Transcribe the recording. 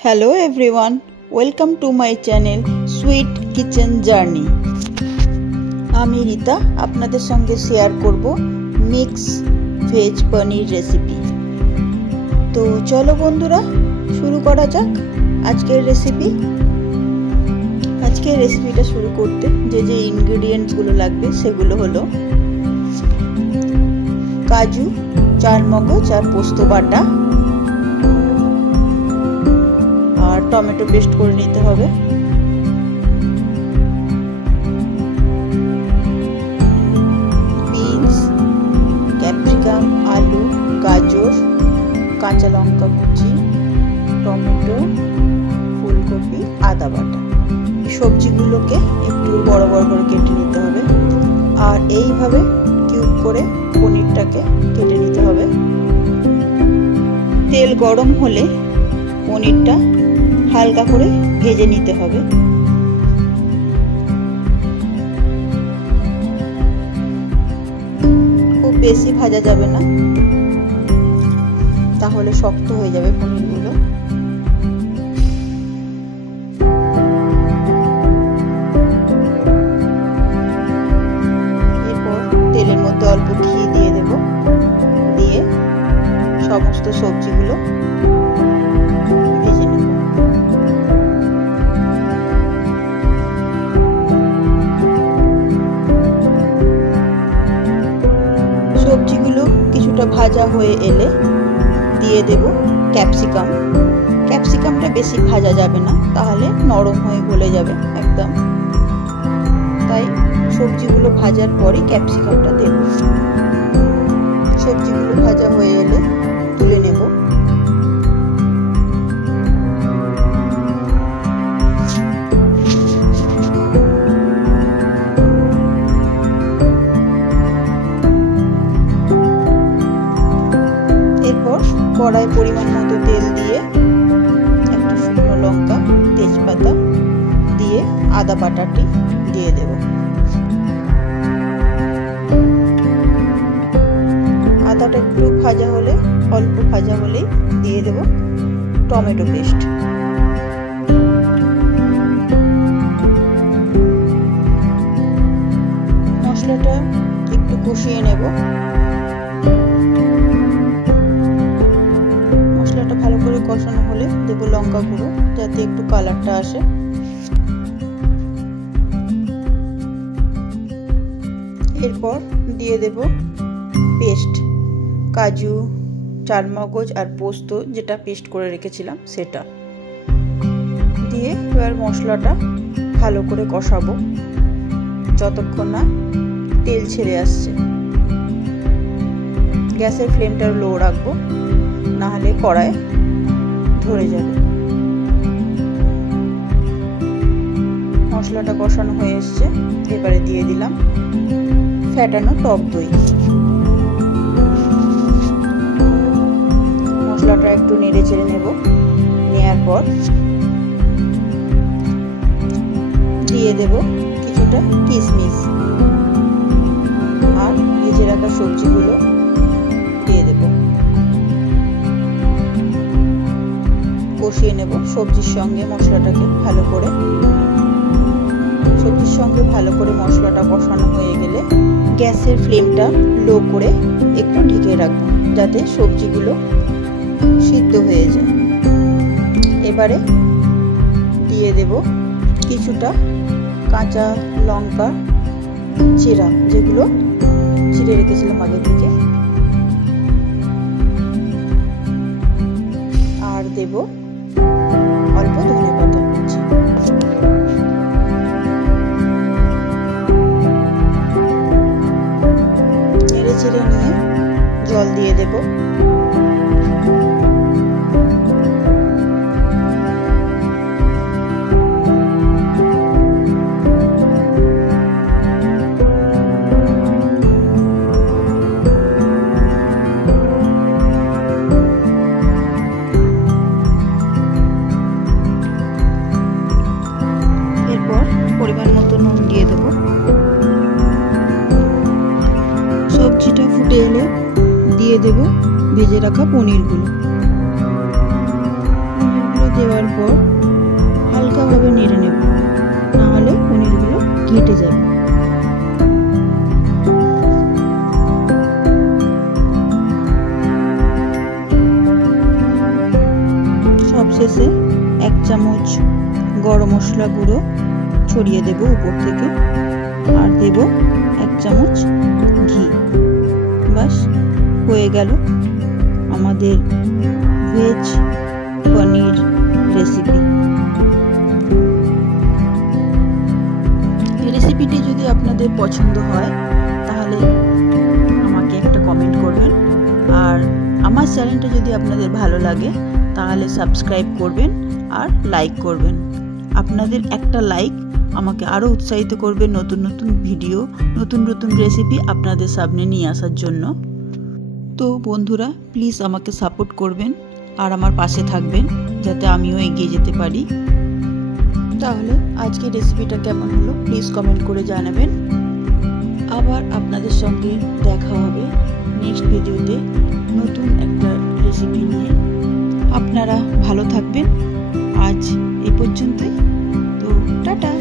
Hello everyone, welcome to my channel Sweet Kitchen Journey. আমি রিতা আপনাদের সঙ্গে শেয়ার করব মিক্স ভেজ পনির রেসিপি। তো চলো বন্ধুরা শুরু করা যাক আজকের রেসিপি। আজকের রেসিপিটা শুরু করতে যে ইনগ্রেডিয়েন্টস গুলো লাগবে সেগুলো হলো কাজু, চারমগজ আর পোস্ত বাটা, আর টমেটো পেস্ট করে নিতে হবে, বিনস, ক্যাপসিকাম, আলু, গাজর, কাঁচা লঙ্কা কুচি, টমেটো, ফুলকপি, আদা বাটা। সবজিগুলোকে একটু বড় বড় করে কেটে নিতে হবে আর এইভাবে কিউব করে পনিরটাকে কেটে নিতে হবে। তেল গরম হলে পনিরটা হালকা করে ভেজে নিতে হবে। খুব বেশি ভাজা যাবে না, তাহলে শক্ত হয়ে যাবে পনিরগুলো। এরপর তেলের মধ্যে অল্প ঘি দিয়ে দেব, দিয়ে সমস্ত সবজিগুলো ভেজে নেব। সবজিগুলো কিছুটা ভাজা হয়ে এলে দিয়ে দেব ক্যাপসিকাম। ক্যাপসিকামটা বেশি ভাজা যাবে না, তাহলে নরম হয়ে গলে যাবে একদম, তাই সবজিগুলো ভাজার পরে ক্যাপসিকামটা দেব। সবজিগুলো ভাজা হয়ে এলে তুলে নেব। এরপর কড়াই পরিমাণ মতো তেল দিয়ে একটা শুকনো লঙ্কা, তেজপাতা দিয়ে আদা বাটাটি দিয়ে দেব। আদাটা একটু ভাজা হলে, অল্প ভাজা হলেই দিয়ে দেব টমেটো পেস্ট। মশলাটা একটু কষিয়ে নেব। মশলাটা ভালো করে কষানো হলে দেব লঙ্কা গুঁড়ো, যাতে একটু কালারটা আসে। এরপর দিয়ে দেব পেস্ট, কাজু, চারমগজ আর পোস্ত যেটা পেস্ট করে রেখেছিলাম সেটা দিয়ে এবার মশলাটা ভালো করে কষাবো যতক্ষণ না তেল ছেড়ে আসছে। গ্যাসের ফ্লেমটা লো রাখবো, না হলে কড়াই ধরে যাবে। মশলাটা কষানো হয়ে এসছে, এবারে দিয়ে দিলাম ফ্যাটানো টক দই। মশলাটা একটু নেড়ে চেড়ে নেব। নেয়ার পর দিয়ে দেব কিছুটা কিশমিশ আর ভেজে রাখা সবজিগুলো দিয়ে দেব। কষিয়ে নেব সবজির সঙ্গে মশলাটাকে ভালো করে। সবজির সঙ্গে ভালো করে মশলাটা কষানো হয়ে গেলে গ্যাসের ফ্লেমটা লো করে একটু ঢেকে রাখবো, যাতে সবজিগুলো সিদ্ধ হয়ে যায়। এবারে দিয়ে দেব কিছুটা কাঁচা লঙ্কা চিরা, যেগুলো চিড়ে রেখেছিলাম আগে থেকে, আর দেব অল্প ধনেপাতা কুচি। নেড়ে চেড়ে নিয়ে জল দিয়ে দেব। পরিমাণ মতো নুন দিয়ে দেব। সবজিটা ফুটে এলে দিয়ে দেব ভেজে রাখা পনিরগুলো। দেওয়ার শেষে 1 চামচ গরম মশলা গুঁড়ো ছড়িয়ে দেব উপর থেকে, আর দেব 1 চামচ ঘি। বাস হয়ে গেল আমাদের ভেজ পনির রেসিপি। এই রেসিপিটি যদি আপনাদের পছন্দ হয় তাহলে আমাকে একটা কমেন্ট করবেন, আর আমার চ্যানেলটা যদি আপনাদের ভালো লাগে তাহলে সাবস্ক্রাইব করবেন আর লাইক করবেন। আপনাদের একটা লাইক আমাকে আরও উৎসাহিত করবে নতুন নতুন ভিডিও, নতুন নতুন রেসিপি আপনাদের সামনে নিয়ে আসার জন্য। তো বন্ধুরা, প্লিজ আমাকে সাপোর্ট করবেন আর আমার পাশে থাকবেন যাতে আমিও এগিয়ে যেতে পারি। তাহলে আজকে রেসিপিটা কেমন হলো প্লিজ কমেন্ট করে জানাবেন। আবার আপনাদের সঙ্গে দেখা হবে নেক্সট ভিডিওতে নতুন একটা রেসিপি নিয়ে। আপনারা ভালো থাকবেন। আজ এই পর্যন্তই। তো টাটা।